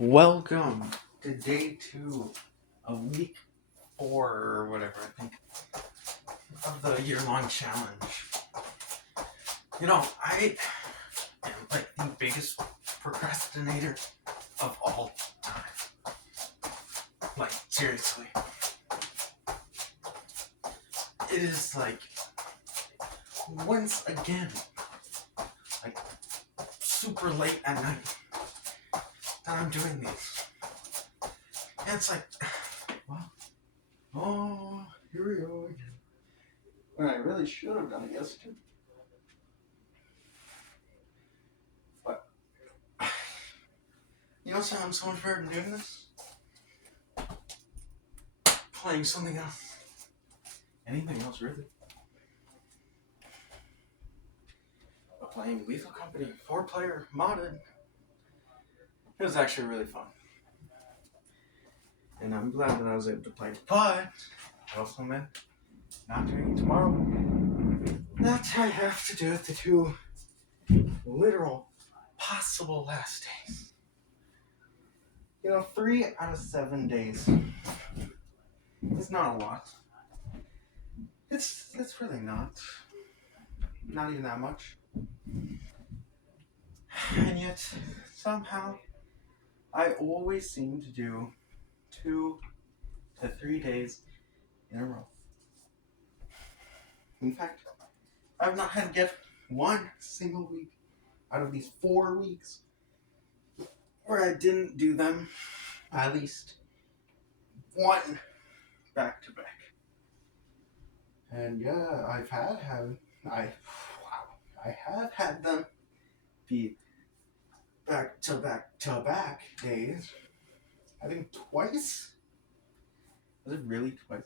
Welcome to day 2 of week 4 or whatever, I think, of the year-long challenge. I am like the biggest procrastinator of all time. Like, seriously. It is like, once again, like, super late at night that I'm doing these. And it's like, here we go again. When I really should have done it yesterday. But, sounds so much better than doing this? Playing something else. Anything else, really. But playing Lethal Company 4-player modded. It was actually really fun. And I'm glad that I was able to play. But it also meant not doing it tomorrow. That I have to do it the 2 literal possible last days. 3 out of 7 days is not a lot. It's really not. Not even that much. And yet, somehow, I always seem to do 2 to 3 days in a row. In fact, I've not had yet 1 single week out of these 4 weeks where I didn't do them at least 1 back to back. And yeah, I have had them be back to back days. I think twice. Was it really twice?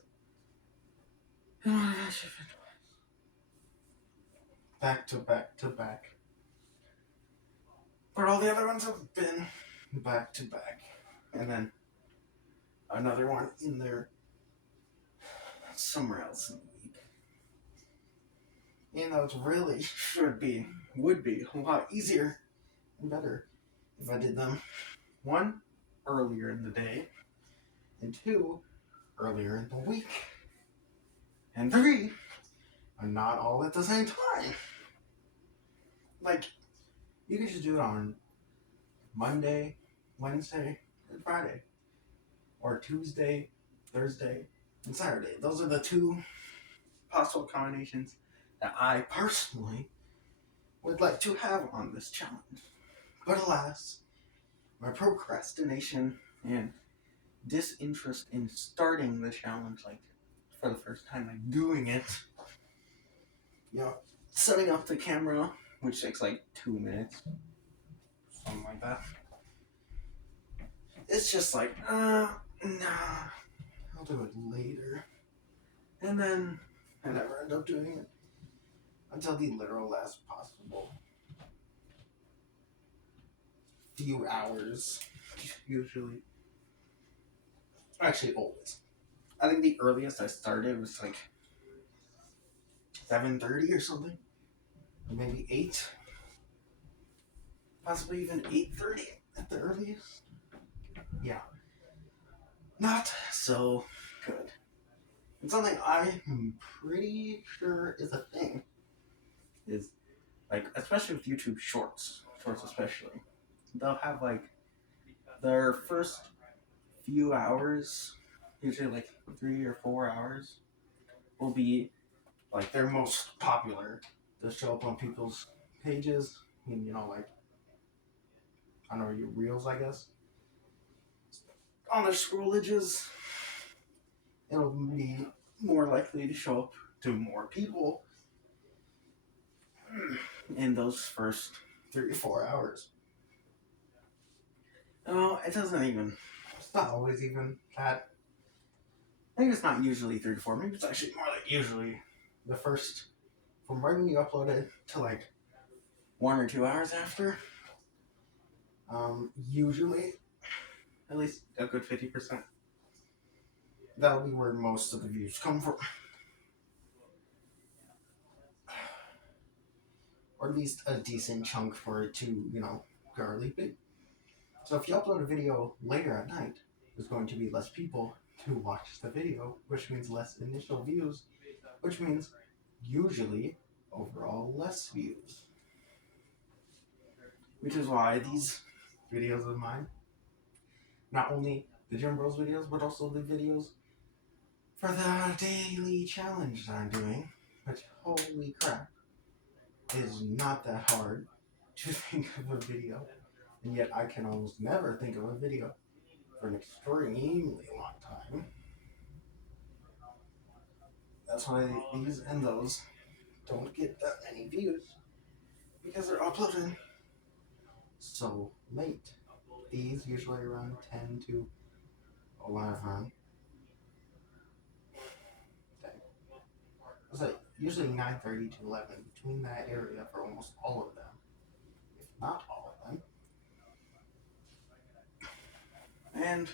Back to back. But all the other ones have been back to back. And then another one in there somewhere else in the week. It really would be a lot easier and better if I did them 1 earlier in the day, and 2 earlier in the week, and 3 and not all at the same time. Like, you could just do it on Monday, Wednesday, and Friday, or Tuesday, Thursday, and Saturday. Those are the 2 possible combinations that I personally would like to have on this challenge. But alas, my procrastination and disinterest in starting the challenge, like, for the first time, like, doing it, setting up the camera, which takes like 2 minutes, something like that. It's just like, nah, I'll do it later. And then I never end up doing it until the literal last possible few hours, usually. Actually, always. I think the earliest I started was like 7:30 or something, or maybe 8, possibly even 8:30 at the earliest. Yeah, not so good. And something I'm pretty sure is a thing is, like, especially with YouTube shorts especially, they'll have like their first few hours, usually like 3 or 4 hours, will be like their most popular. They'll show up on people's pages, and like, I don't know, your reels, I guess, on their scrollages. It'll be more likely to show up to more people in those first 3 or 4 hours. No, it's not always even that. I think it's not usually 3 to 4. Maybe it's actually more like usually the first, from right when you upload it to like 1 or 2 hours after. Usually, at least a good 50%. That'll be where most of the views come from. Or at least a decent chunk for it to, go really big. So if you upload a video later at night, there's going to be less people to watch the video, which means less initial views, which means usually overall less views. Which is why these videos of mine, not only the Gym Bros videos, but also the videos for the daily challenge that I'm doing, which, holy crap, is not that hard to think of a video, and yet I can almost never think of a video for an extremely long time. That's why these and those don't get that many views, because they're uploaded so late. These usually around 10 to 11. It's like usually 9:30 to 11, between that area for almost all of them, if not all of them. And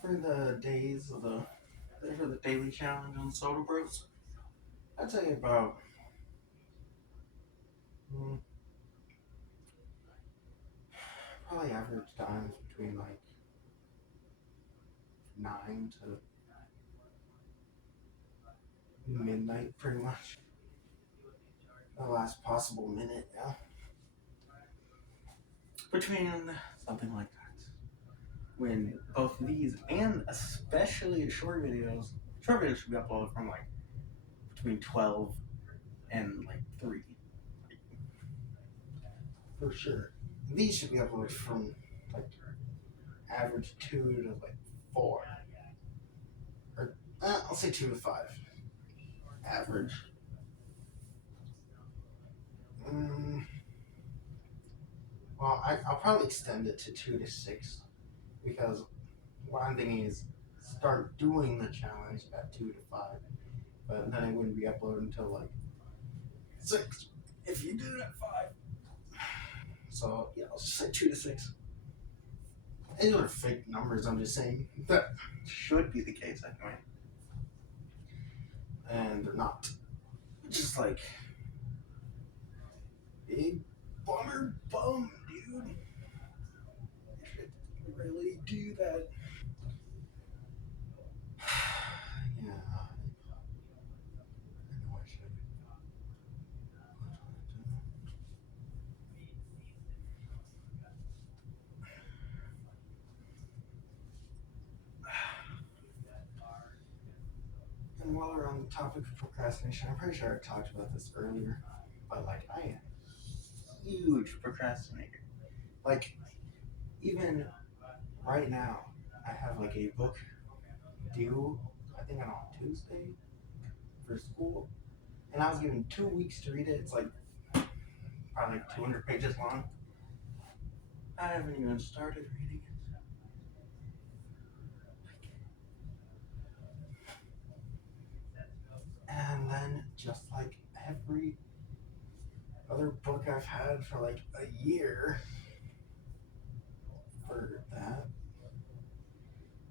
for the days of for the daily challenge on Soda Bros, I'd say about probably average times between like 9 to midnight, pretty much. The last possible minute, yeah. Between something like that. When both these and especially short videos should be uploaded from like between 12 and like 3. For sure. These should be uploaded from like average 2 to like 4. Or I'll say 2 to 5. Average. Well, I'll probably extend it to 2 to 6, because what I'm thinking is start doing the challenge at 2 to 5, but then it wouldn't be uploaded until like 6 if you do it at 5. So yeah, I'll just say 2 to 6. These are fake numbers. I'm just saying that should be the case anyway, and they're not. Just like big bummer bum, dude. Should really do that. Yeah. I know I should. And while we're on the topic of procrastination, I'm pretty sure I talked about this earlier, but like I am a huge procrastinator. Like even right now, I have like a book due, I think on Tuesday for school, and I was given 2 weeks to read it. It's like probably 200 pages long. I haven't even started reading it. And then just like every other book I've had for like a year for that,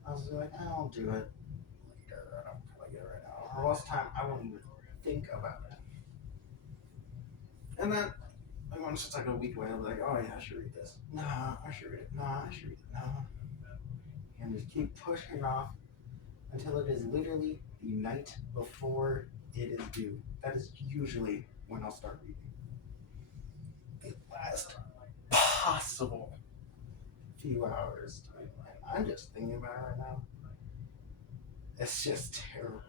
I was like, I'll do it later. I don't feel like it right now. Or most time I won't even think about it. And then like once it's like a week away, I'll be like, oh yeah, I should read this. Nah, I should read it. Nah, I should read it. Nah. And just keep pushing it off until it is literally the night before it is due. That is usually when I'll start reading. The last possible few hours. I'm just thinking about it right now. It's just terrible.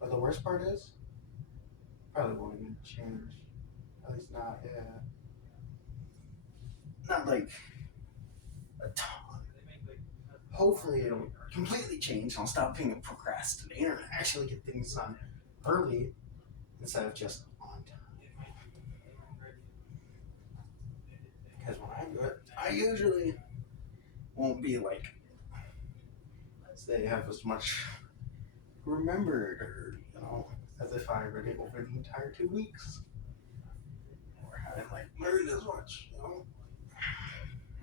But the worst part is, probably won't even change. At least not, yeah. Not like a ton. Hopefully it'll completely change and I'll stop being a procrastinator and actually get things done early instead of just on time. Because when I do it, I usually won't be like, say, have as much remembered or, as if I read it over the entire 2 weeks. Or haven't like learned as much.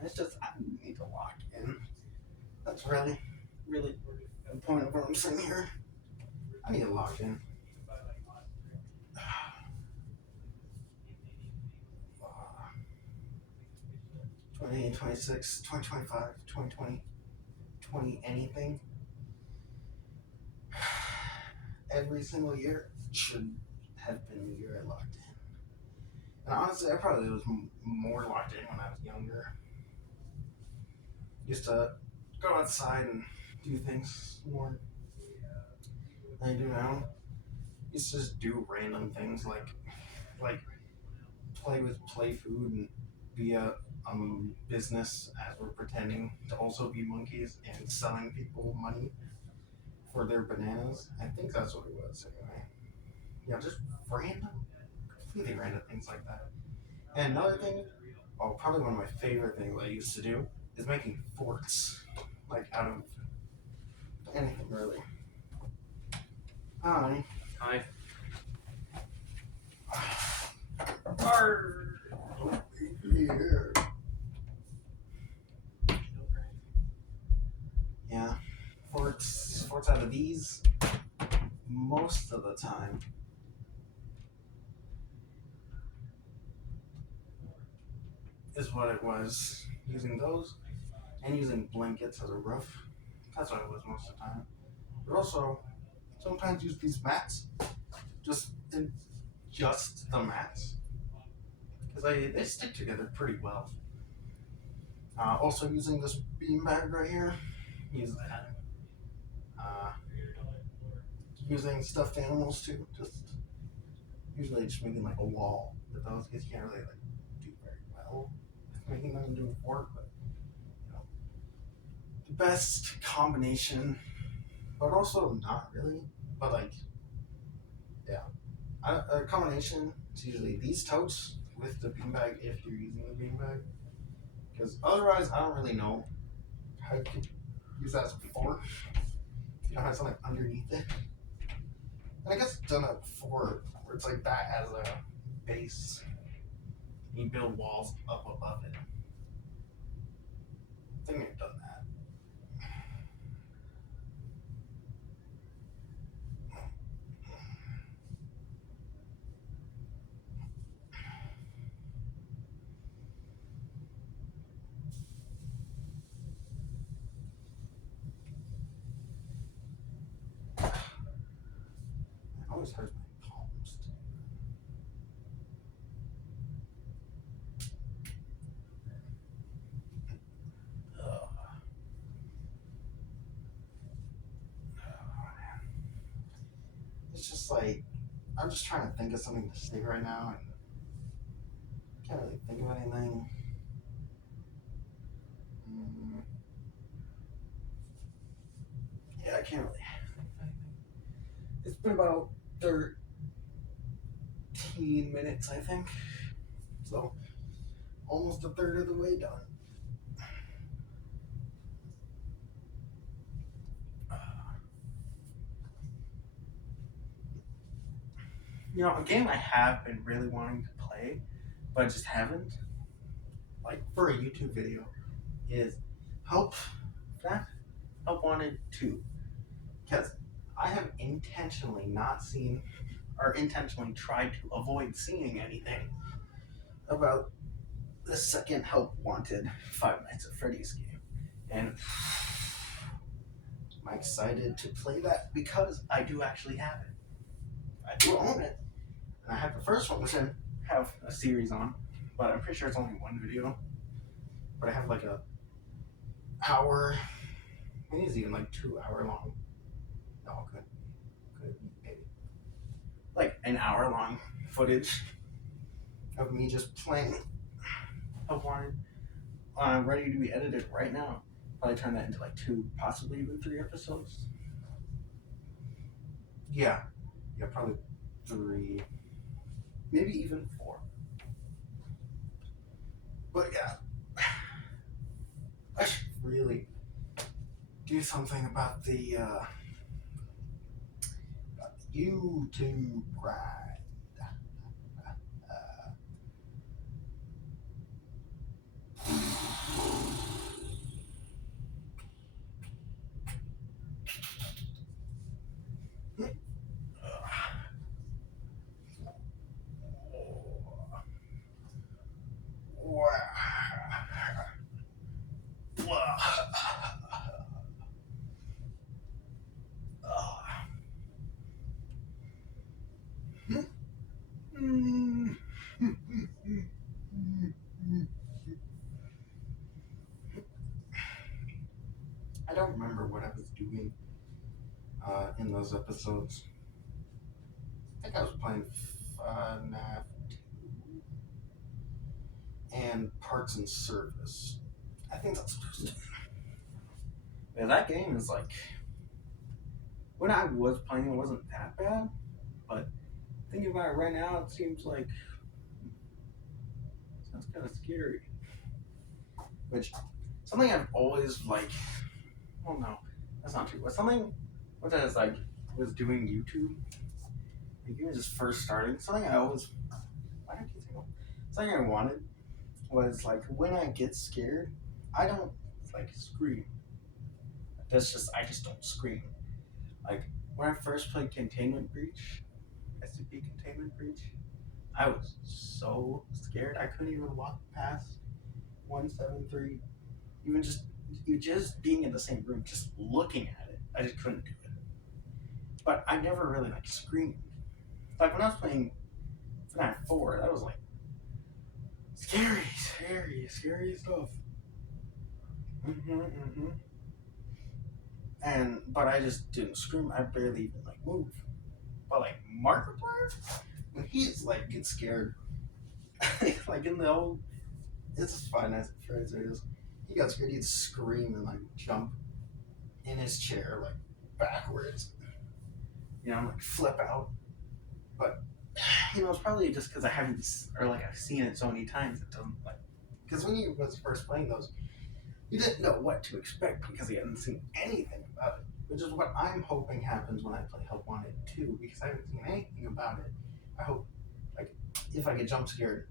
It's just, I need to lock in. That's really, really the point of what I'm saying here. I need to lock in. 2026, 2025, 2020, 20 anything. Every single year should have been the year I locked in. And honestly, I probably was more locked in when I was younger. Used to go outside and do things more than I do now. Used to just do random things like play with play food and be a business as we're pretending to also be monkeys and selling people money for their bananas. I think that's what it was anyway. Yeah, just random, completely random things like that. And another thing, probably one of my favorite things I used to do is making forts, like out of anything really. Hi. Hi. Arr. Here. Yeah, forts out of these most of the time. Is what it was. Using those and using blankets as a roof. That's what it was most of the time. But also, sometimes use these mats. Just the mats. Because they stick together pretty well. Also using this beanbag right here. Use that. Using stuffed animals too. Usually just making like a wall with those because you can't really like do very well making them into a fort, but you know, the best combination, but also not really. But like, yeah, a combination is usually these totes with the beanbag if you're using the beanbag, because otherwise I don't really know how you could use that as a fort. If you don't have something underneath it, and I guess I've done that before, where it's like that as a base. You build walls up above it. I think I've done that. It always hurts my palms. Ugh. It's just like I'm just trying to think of something to say right now, and can't really think of anything. Mm, yeah, I can't really think of anything. It's been about 13 minutes, I think. So almost a third of the way done. You know, a game I have been really wanting to play, but I just haven't, like for a YouTube video, is Help Wanted 2. Because I have intentionally not seen or intentionally tried to avoid seeing anything about the second Help Wanted Five Nights at Freddy's game. And I'm excited to play that because I do actually have it. I do own it. And I have the first one, which I have a series on, but I'm pretty sure it's only one video. But I have like a hour, maybe it's even like 2 hour long. No, could maybe like an hour long footage of me just playing Help Wanted. Ready to be edited right now. Probably turn that into like 2, possibly even 3 episodes. Yeah, probably 3, maybe even 4. But yeah, I should really do something about the YouTube grind. I don't remember what I was doing in those episodes. I think I was playing FNAF 2 and Parts and Service. I think that's what I was doing. Yeah, that game is like, when I was playing, it wasn't that bad, but thinking about it right now, it seems like sounds kind of scary. Which something I've always like. Well, no, that's not true. But something what I was like was doing YouTube. Like even just first starting, something I always. Why do I keep saying something I wanted was like when I get scared, I don't like scream. That's just I just don't scream. Like when I first played Containment Breach, SCP Containment Breach, I was so scared I couldn't even walk past 173. Even just being in the same room, just looking at it, I just couldn't do it. But I never really like screamed. Like when I was playing FNAF 4, that was like scary stuff. And but I just didn't scream. I barely even like move. But like Markiplier, when he's like gets scared, like in the old, it's as fun as it is. He got scared. He'd scream and like jump in his chair like backwards. Like flip out. But it's probably just because I haven't or like I've seen it so many times. It doesn't like because when you was first playing those, you didn't know what to expect because you hadn't seen anything about it. Which is what I'm hoping happens when I play Help Wanted 2 because I haven't seen anything about it. I hope like if I get jump scared,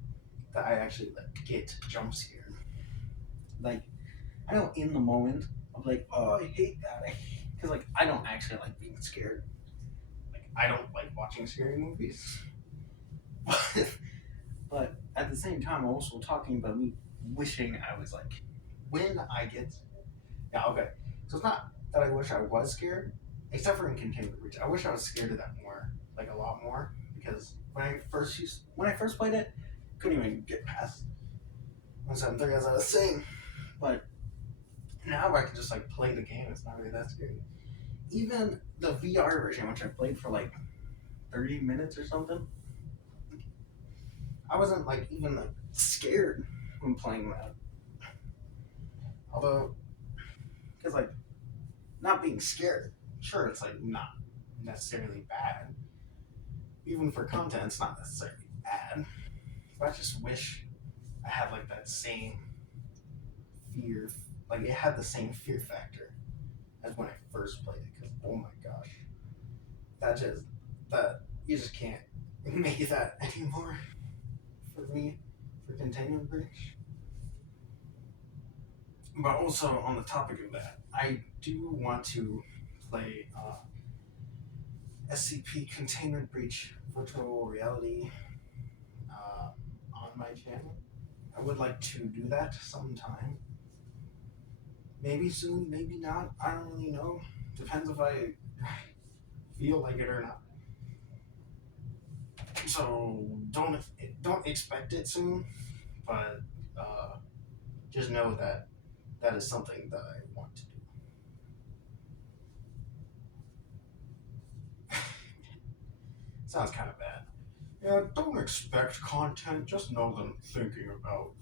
that I actually like get jump scared. Like I know in the moment I'm like, oh, I hate that, because like I don't actually like being scared. Like I don't like watching scary movies. But at the same time, I'm also talking about me wishing I was like, when I get, yeah, okay. So it's not that I wish I was scared, except for in Containment Breach. I wish I was scared of that more, like a lot more, because when I first played it, couldn't even get past 173 as I was saying. But now I can just like play the game. It's not really that scary. Even the VR version, which I played for like 30 minutes or something, I wasn't like even like scared when playing that. Although, because like not being scared, sure, it's like not necessarily bad. Even for content, it's not necessarily bad. But I just wish I had like that same fear, like it had the same fear factor as when I first played it. Because oh my gosh, that you just can't make that anymore for me for Containment Breach. But also on the topic of that, I do want to play SCP Containment Breach Virtual Reality on my channel. I would like to do that sometime. Maybe soon, maybe not. I don't really know. Depends if I feel like it or not. So don't expect it soon, but just know that that is something that I want to do. Sounds kind of bad. Yeah, don't expect content. Just know that I'm thinking about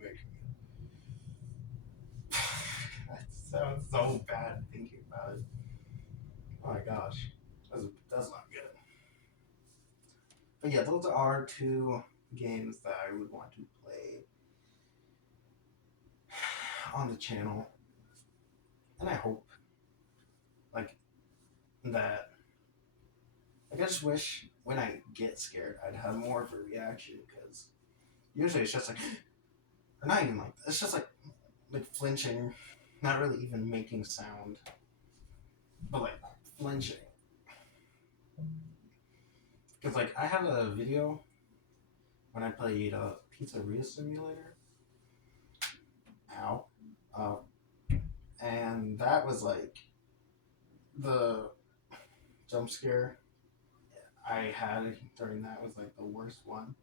making it. That sounds so bad thinking about it. Oh my gosh, that's not good. But yeah, those are two games that I would want to play on the channel, and I hope like that. Like I just wish when I get scared, I'd have more of a reaction because usually it's just like, or not even like it's just like flinching, not really even making sound, but like flinching. Because like I had a video when I played Pizzeria Simulator. Ow. And that was like the jump scare I had during that was like the worst one.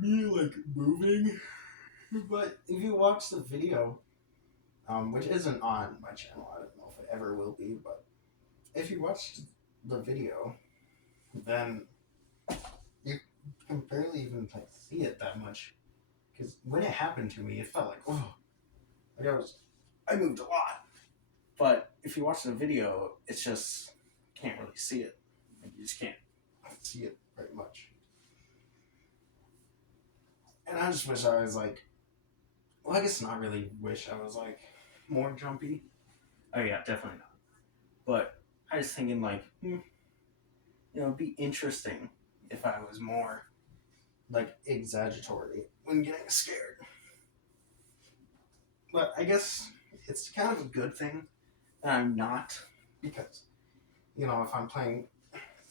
Me like moving But if you watch the video, which isn't on my channel, I don't know if it ever will be, but if you watch the video, then you can barely even like see it that much. Because when it happened to me, it felt like, oh, like I moved a lot. But if you watch the video, it's just can't really see it. Like, you just can't see it very much. And I just wish I was like, well, I guess not really wish I was like more jumpy. Oh yeah, definitely not. But I was thinking like, it'd be interesting if I was more like exaggeratory when getting scared. But I guess it's kind of a good thing that I'm not, because if I'm playing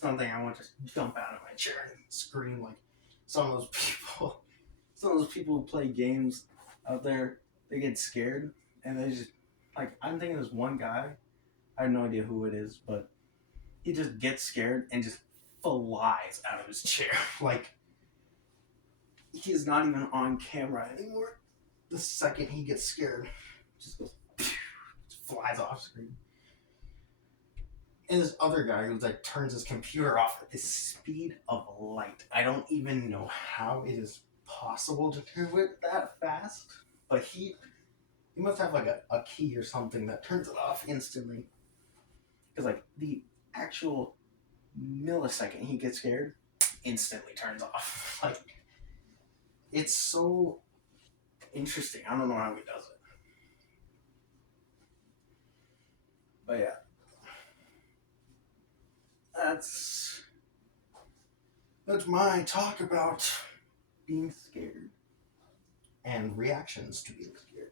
something, I want to jump out of my chair and scream like some of those people. Some of those people who play games out there, they get scared and they just like, I'm thinking there's one guy, I have no idea who it is, but he just gets scared and just flies out of his chair. Like, he's not even on camera anymore. The second he gets scared, just goes, just flies off screen. And this other guy who's like turns his computer off at the speed of light. I don't even know how it is possible to do it that fast, but he must have like a key or something that turns it off instantly. Because like the actual millisecond he gets scared, instantly turns off. Like, it's so interesting. I don't know how he does it. But yeah. That's my talk about being scared and reactions to being scared.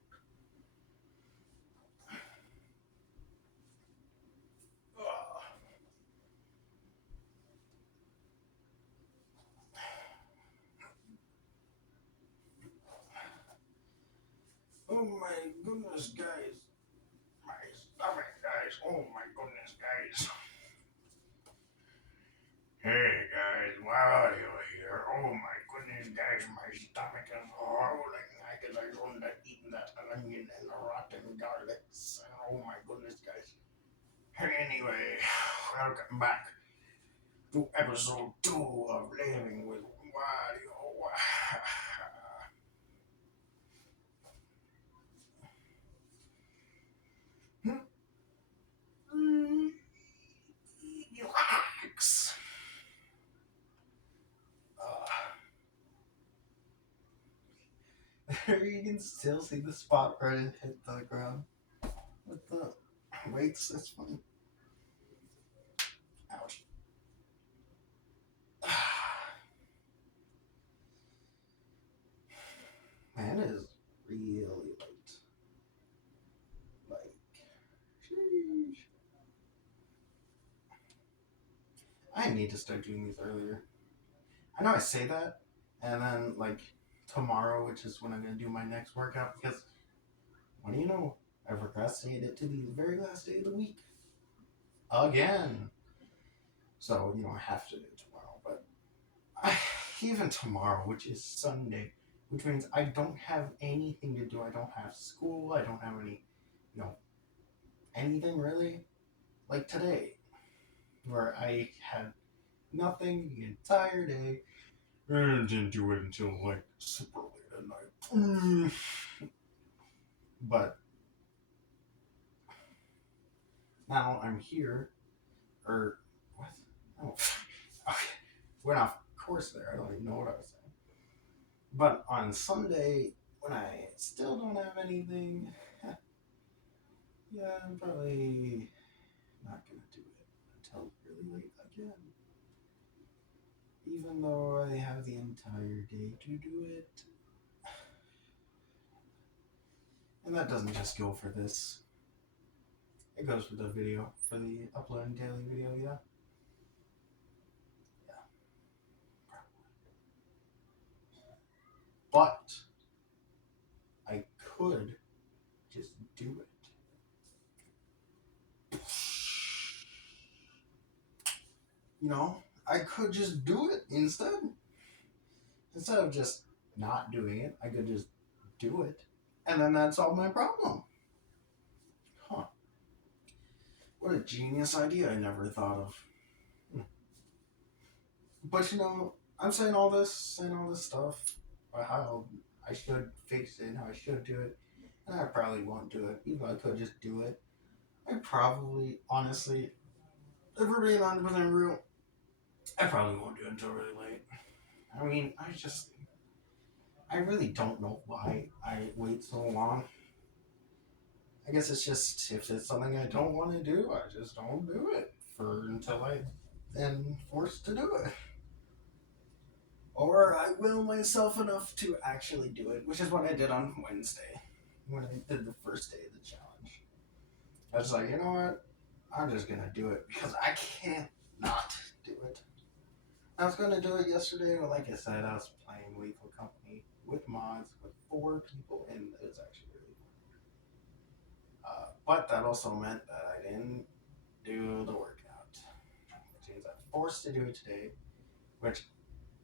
Oh my goodness, guys. My stomach, guys. Oh my goodness, guys. Hey, guys, why are you here? Oh my goodness, guys, my stomach is rolling. I guess I shouldn't have eaten that onion and the rotten garlics. Oh my goodness, guys. Anyway, welcome back to episode 2 of Living with Wario. Relax. You can still see the spot where it hit the ground with the weights. That's funny. Ouch. Man, it is really late. Like, sheesh. I need to start doing these earlier. I know I say that, and then, like, tomorrow, which is when I'm going to do my next workout, because, what do you know? I procrastinated it to the very last day of the week. Again. So, I have to do it tomorrow. But even tomorrow, which is Sunday, which means I don't have anything to do. I don't have school. I don't have any, anything really. Like today, where I had nothing the entire day and didn't do it until like super late at night. But now I'm here, or what? Oh, okay. Went off course there. I don't even know what I was saying. But on Sunday, when I still don't have anything, yeah, I'm probably not gonna do it until really late again. Even though I have the entire day to do it. And that doesn't just go for this. It goes for the video, for the uploading daily video, yeah? Yeah. Probably. But I could just do it. I could just do it instead. Instead of just not doing it, I could just do it, and then that solved my problem. Huh. What a genius idea I never thought of. But I'm saying all this stuff about how I should fix it, how I should do it, and I probably won't do it, even though I could just do it. I probably, honestly, if we're being 100% real, I probably won't do it until really late. I mean, I really don't know why I wait so long. I guess it's just, if it's something I don't want to do, I just don't do it until I am forced to do it. Or I will myself enough to actually do it, which is what I did on Wednesday when I did the first day of the challenge. I was like, you know what? I'm just gonna do it because I can't not do it. I was gonna do it yesterday, but like I said, I was playing Lethal Company with mods with 4 people, and it was actually really fun. But that also meant that I didn't do the workout, which means I'm forced to do it today, which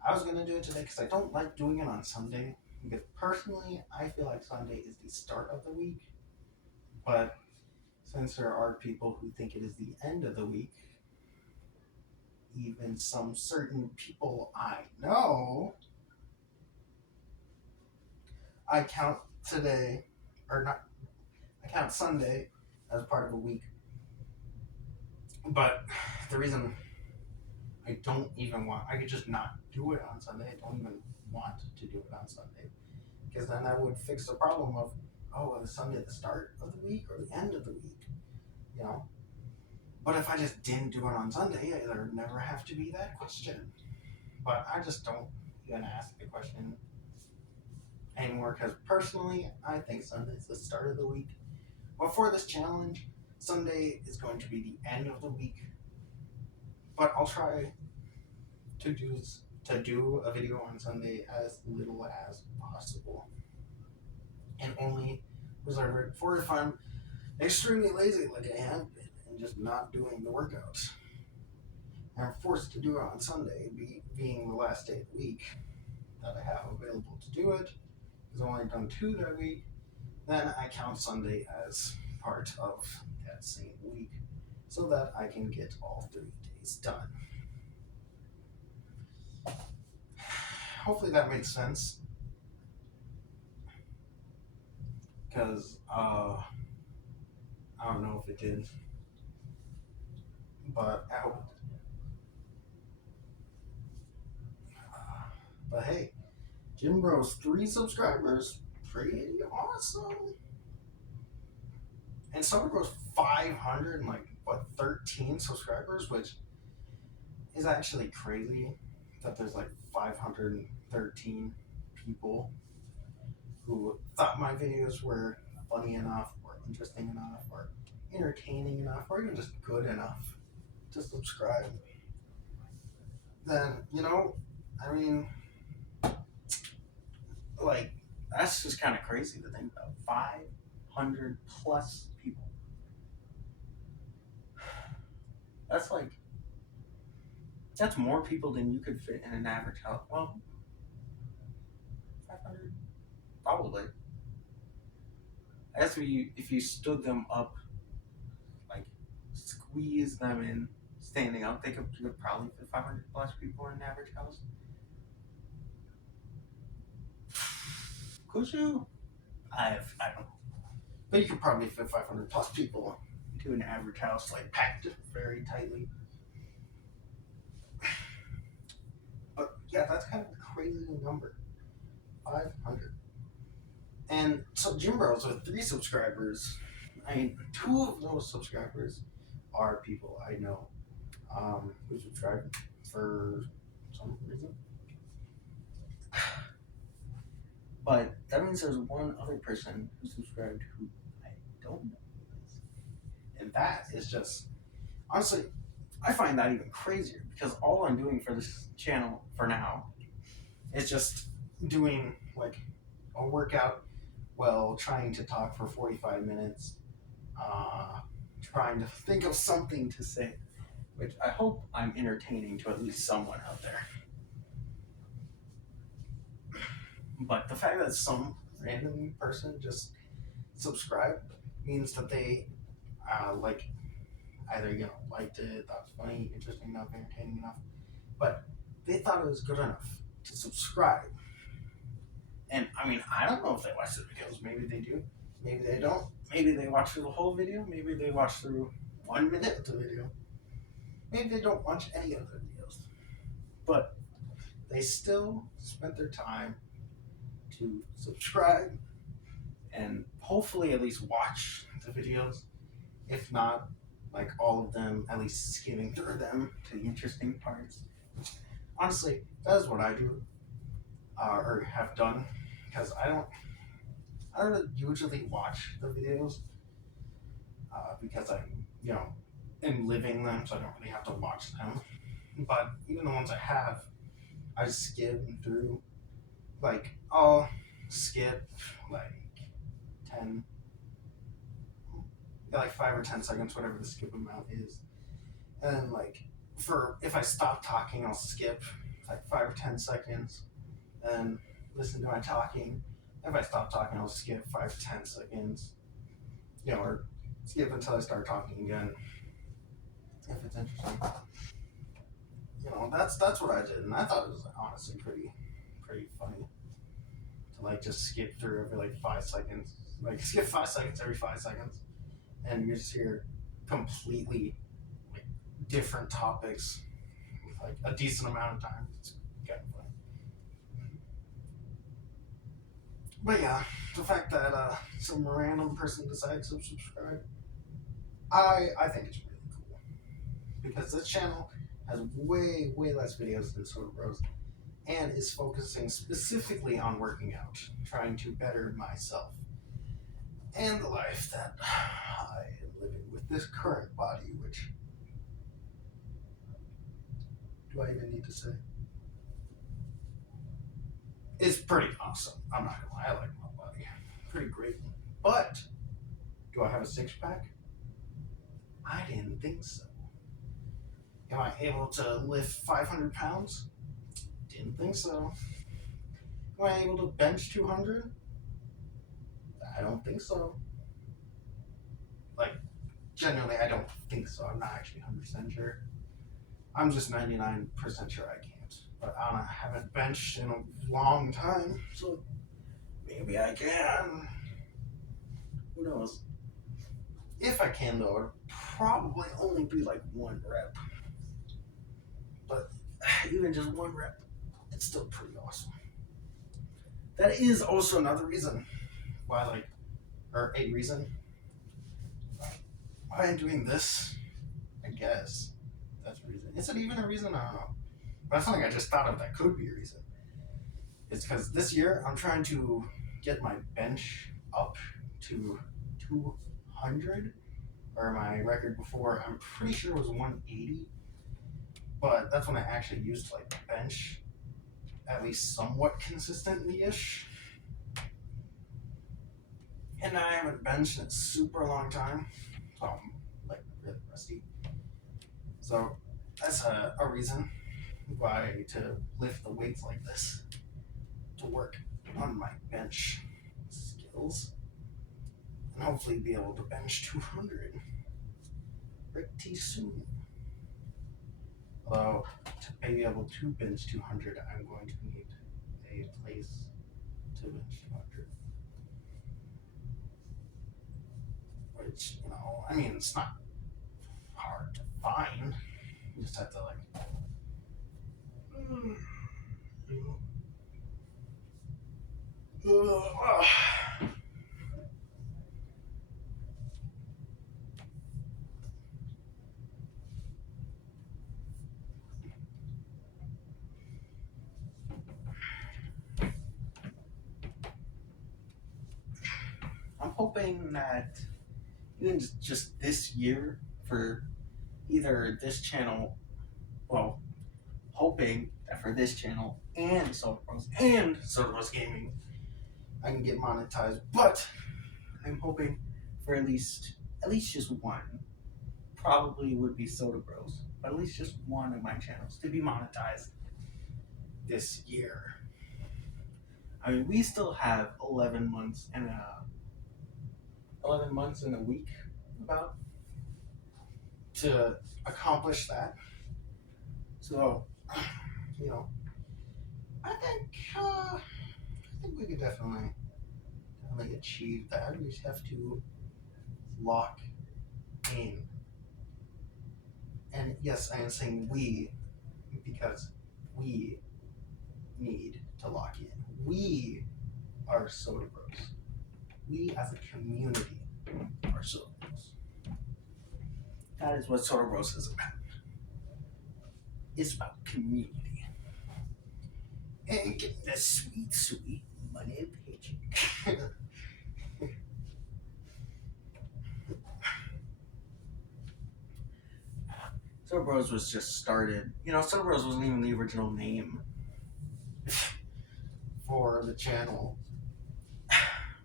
I was going to do it today because I don't like doing it on Sunday. Because personally, I feel like Sunday is the start of the week. But since there are people who think it is the end of the week, even some certain people I know, I count today, or not, I count Sunday as part of a week. But the reason I don't even want, I could just not do it on Sunday. I don't even want to do it on Sunday. Because then that would fix the problem of, oh, is Sunday the start of the week or the end of the week? But if I just didn't do it on Sunday, there would never have to be that question. But I just don't even ask the question anymore because personally, I think Sunday is the start of the week. But for this challenge, Sunday is going to be the end of the week. But I'll try to do a video on Sunday as little as possible. And only reserve it for if I'm extremely lazy like I have been and just not doing the workouts. I'm forced to do it on Sunday, being the last day of the week that I have available to do it, because I've only done 2 that week. Then I count Sunday as part of that same week so that I can get all 3 days done. Hopefully that makes sense. Because I don't know if it did, but I hope it did. But hey, Jim Bros 3 subscribers, pretty awesome. And Summer Bros 500 and 13 subscribers, which is actually crazy that there's 513 people who thought my videos were funny enough or interesting enough or entertaining enough or even just good enough to subscribe. Then, I mean, that's just kind of crazy to think about. 500 plus people. That's more people than you could fit in an average house. Well, 500, probably. I guess if you stood them up, squeeze them in, standing up, they could probably fit 500 plus people in an average house. Could you? I don't know. But you could probably fit 500 plus people into an average house, packed very tightly. But yeah, that's kind of a crazy number. 500. And so Jim Bros with 3 subscribers, 2 of those subscribers are people I know who subscribe for some reason. But that means there's one other person who subscribed who I don't know who is. And that is just, honestly, I find that even crazier because all I'm doing for this channel for now is just doing a workout while trying to talk for 45 minutes, trying to think of something to say, which I hope I'm entertaining to at least someone out there. But the fact that some random person just subscribe means that they like either liked it, thought it was funny, interesting enough, entertaining enough, but they thought it was good enough to subscribe. And I mean, I don't know if they watch the videos. Maybe they do. Maybe they don't. Maybe they watch through the whole video. Maybe they watch through 1 minute of the video. Maybe they don't watch any of the videos. But they still spent their time to subscribe and hopefully at least watch the videos. If not, like all of them, at least skimming through them to the interesting parts. Honestly, that is what I do, or have done, because I don't really usually watch the videos because I'm, am living them, so I don't really have to watch them. But even the ones I have, I skim through. Like, I'll skip like 10, like 5 or 10 seconds, whatever the skip amount is. And then, like, if I stop talking, I'll skip like 5 or 10 seconds and listen to my talking. If I stop talking, I'll skip 5 to 10 seconds, or skip until I start talking again. If it's interesting, that's what I did, and I thought it was honestly pretty funny to like just skip through every like 5 seconds, like skip 5 seconds every 5 seconds, and you just hear completely like different topics with like a decent amount of time. It's kind of funny. But yeah, the fact that some random person decides to subscribe, I think it's really cool because this channel has way less videos than Soda Bros and is focusing specifically on working out, trying to better myself and the life that I am living with this current body, which do I even need to say? It's pretty awesome. I'm not gonna lie, I like my body. Pretty great. But do I have a 6-pack? I didn't think so. Am I able to lift 500 pounds? Didn't think so. Am I able to bench 200? I don't think so. Like, genuinely, I don't think so. I'm not actually 100% sure. I'm just 99% sure I can't. But I haven't benched in a long time, so maybe I can. Who knows? If I can, though, it'll probably only be like 1 rep. But even just 1 rep, it's still pretty awesome. That is also another reason why, a reason why I'm doing this. I guess that's a reason. Is it even a reason? I don't know. But something I just thought of that could be a reason. It's because this year I'm trying to get my bench up to 200, or my record before I'm pretty sure was 180. But that's when I actually used to bench at least somewhat consistently-ish. And I haven't benched in a super long time, so I'm really rusty. So that's a reason why to lift the weights like this, to work on my bench skills, and hopefully be able to bench 200 pretty soon. Although, to be able to bench 200, I'm going to need a place to bench 200. Which, I mean, it's not hard to find. You just have to, I'm hoping that even just this year, for either this channel, well, hoping that for this channel and Soda Bros Gaming, I can get monetized. But I'm hoping for at least just one. Probably would be Soda Bros, but at least just one of my channels to be monetized this year. I mean, we still have 11 months and 11 months and a week about to accomplish that. So, you know, I think we could definitely achieve that. We just have to lock in. And yes, I am saying we because we need to lock in. We are Soda Bros. We as a community are Soda Bros. That is what Soda Bros is about. It's about community. And getting that sweet, sweet money paycheck. Soda Bros was just started. Soda Bros wasn't even the original name for the channel.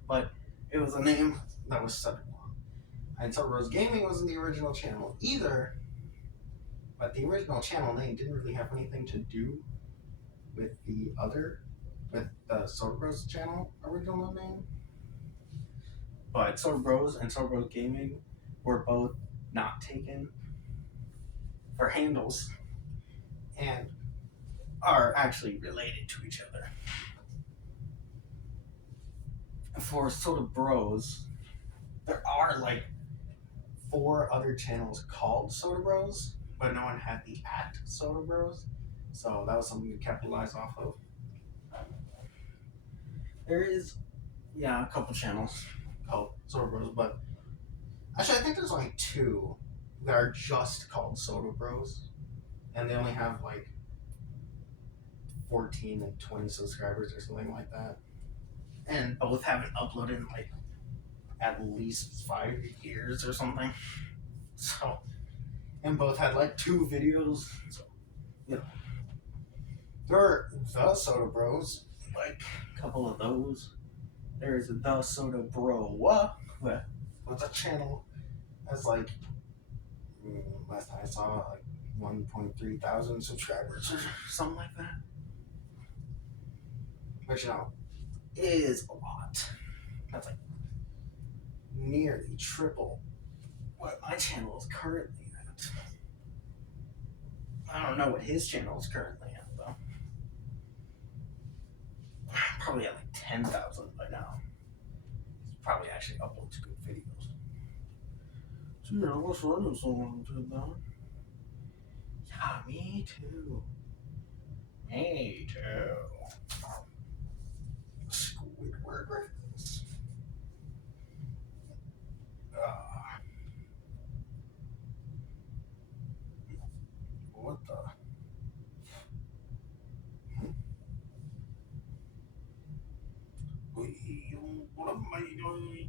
But it was a name that was settled on. And Soda Bros Gaming wasn't the original channel either. But the original channel name didn't really have anything to do with the Soda Bros channel original name. But Soda Bros and Soda Bros Gaming were both not taken for handles and are actually related to each other. For Soda Bros, there are like 4 other channels called Soda Bros, but no one had the @Soda Bros, so that was something to capitalize off of. There is, a couple channels called Soda Bros, but actually I think there's only 2 that are just called Soda Bros, and they only have like 14 and 20 subscribers or something like that, and both haven't uploaded in like at least 5 years or something. So, and both had like 2 videos. So, there are the Soda Bros, like a couple of those. There's the Soda Bro, with a channel that's like, last time I saw, like 1.3 thousand subscribers or something like that. Which, is a lot. That's like nearly triple what my channel is currently at. I don't know what his channel is currently at, though. Probably at like 10,000 by now. He's probably actually uploads good videos. So, what's running so long to that? Yeah, me too. Me too. Squidward reference. What the? What am I doing?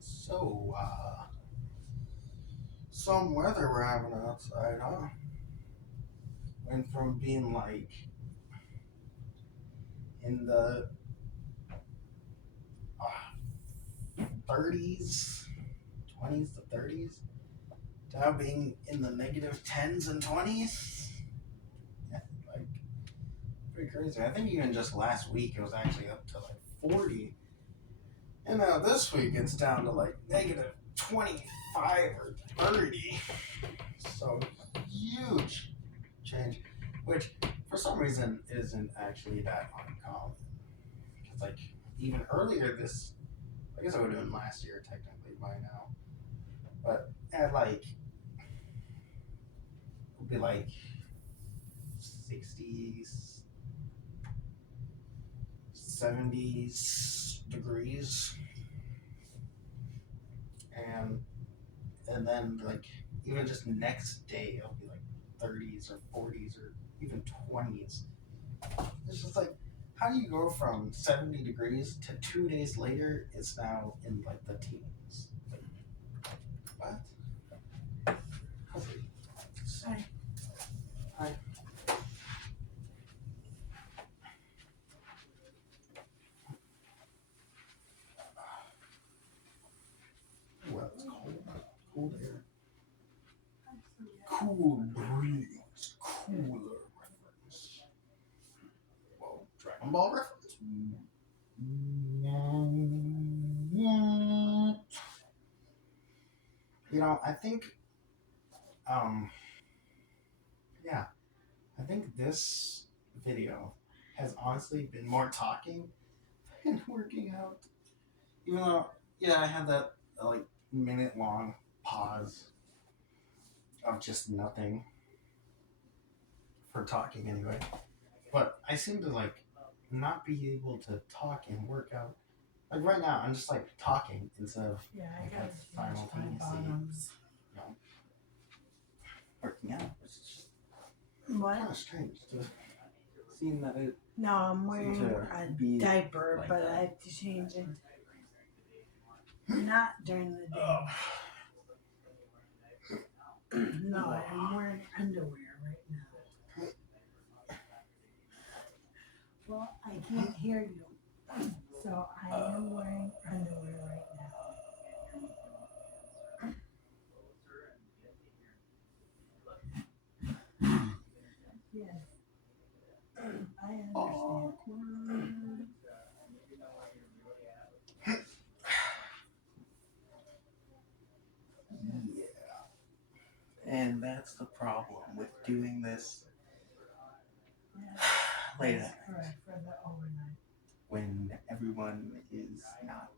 So, some weather we're having outside, huh? Went from being like in the 30s, 20s to 30s, to now being in the negative 10s and 20s. Yeah, like, pretty crazy. I think even just last week it was actually up to like 40. And now this week it's down to like negative 25 or 30. So huge change, which for some reason isn't actually that uncommon. Because like even earlier this, I guess I would have been last year technically by now, but at like it would be like 60s, 70s degrees, and then like even just next day it'll be like 30s or 40s or even 20s. It's just like, how do you go from 70 degrees to 2 days later it's now in like the teens? Like, what? Hi. Hi. Well, it's cold. Cold air. Cool breeze. Cooler reference. Whoa, Dragon Ball reference? You know, I think, yeah, I think this video has honestly been more talking than working out. Even though, yeah, I had that like minute long pause of just nothing for talking anyway. But I seem to like not be able to talk and work out. Like right now, I'm just like talking instead of I like gotta change my simultaneously, bottoms. you know, working out. It's just What? kind of strange to seeing that it. No, I'm wearing to a be diaper, like but that. I have to change it. Not during the day. No, I'm wearing underwear right now. Well, I can't hear you. So I am wearing underwear right now. Yes. I understand. Awkward. Yeah. And that's the problem with doing this late at night. Correct, for the overnight. When everyone is not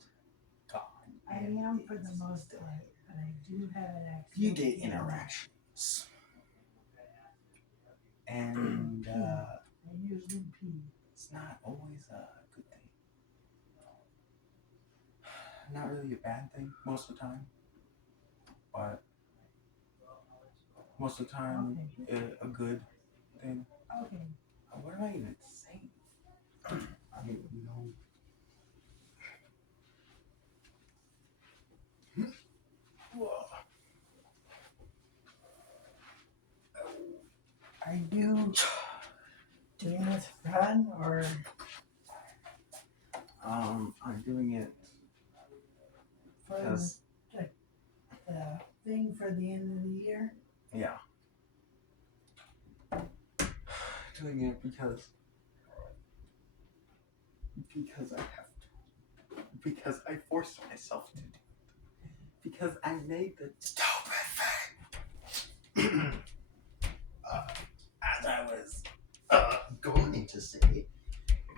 gone. I am for the most part, but I do have an accent. Few day interactions. And I usually pee. it's not always a good thing. Not really a bad thing most of the time. But most of the time, a good thing. Okay. What am I even saying? I don't know. Are you doing this fun or? I'm doing it because the thing for the end of the year? Yeah. Doing it because I have to. Because I forced myself to do it. Because I made the stupid thing. As I was going to say,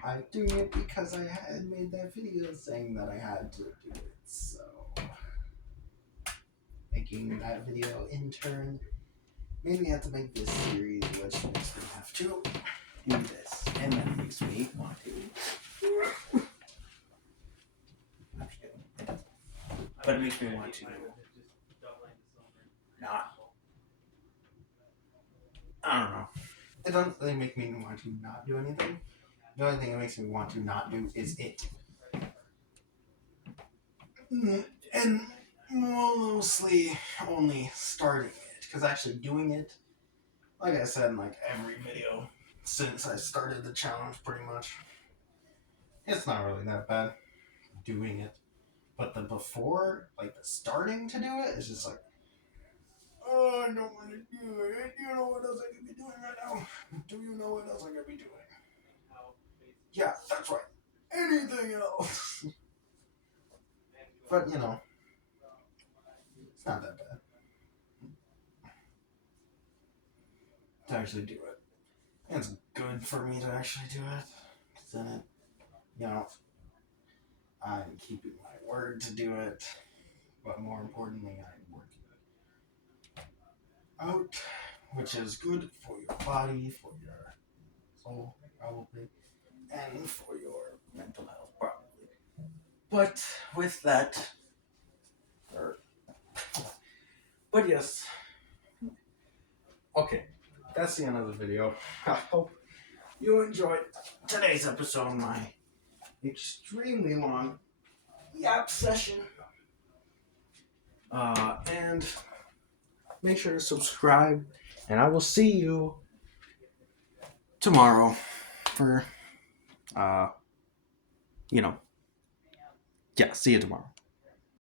I'm doing it because I had made that video saying that I had to do it. So, making that video in turn made me have to make this series, which makes me have to do this. And that makes me want to. I'm just kidding. It doesn't. But it makes me want to not. I don't know. It doesn't really make me want to not do anything. The only thing it makes me want to not do is it. And mostly only starting it. Because actually doing it, like I said in like every video since I started the challenge pretty much, it's not really that bad doing it. But the before, like the starting to do it, is just like, oh, I don't want to do it. You know what else I could be doing right now? Do you know what else I could be doing? Yeah, that's right. Anything else? But, you know, it's not that bad. to actually do it. And it's good for me to actually do it. Because then it, you know, I'm keeping my word to do it. But more importantly, I'm working it out, which is good for your body, for your soul, probably, and for your mental health, probably. But with that, but yes, okay, that's the end of the video. I hope you enjoyed today's episode of my extremely long yap session. And make sure to subscribe, and I will see you tomorrow for, yeah, see you tomorrow.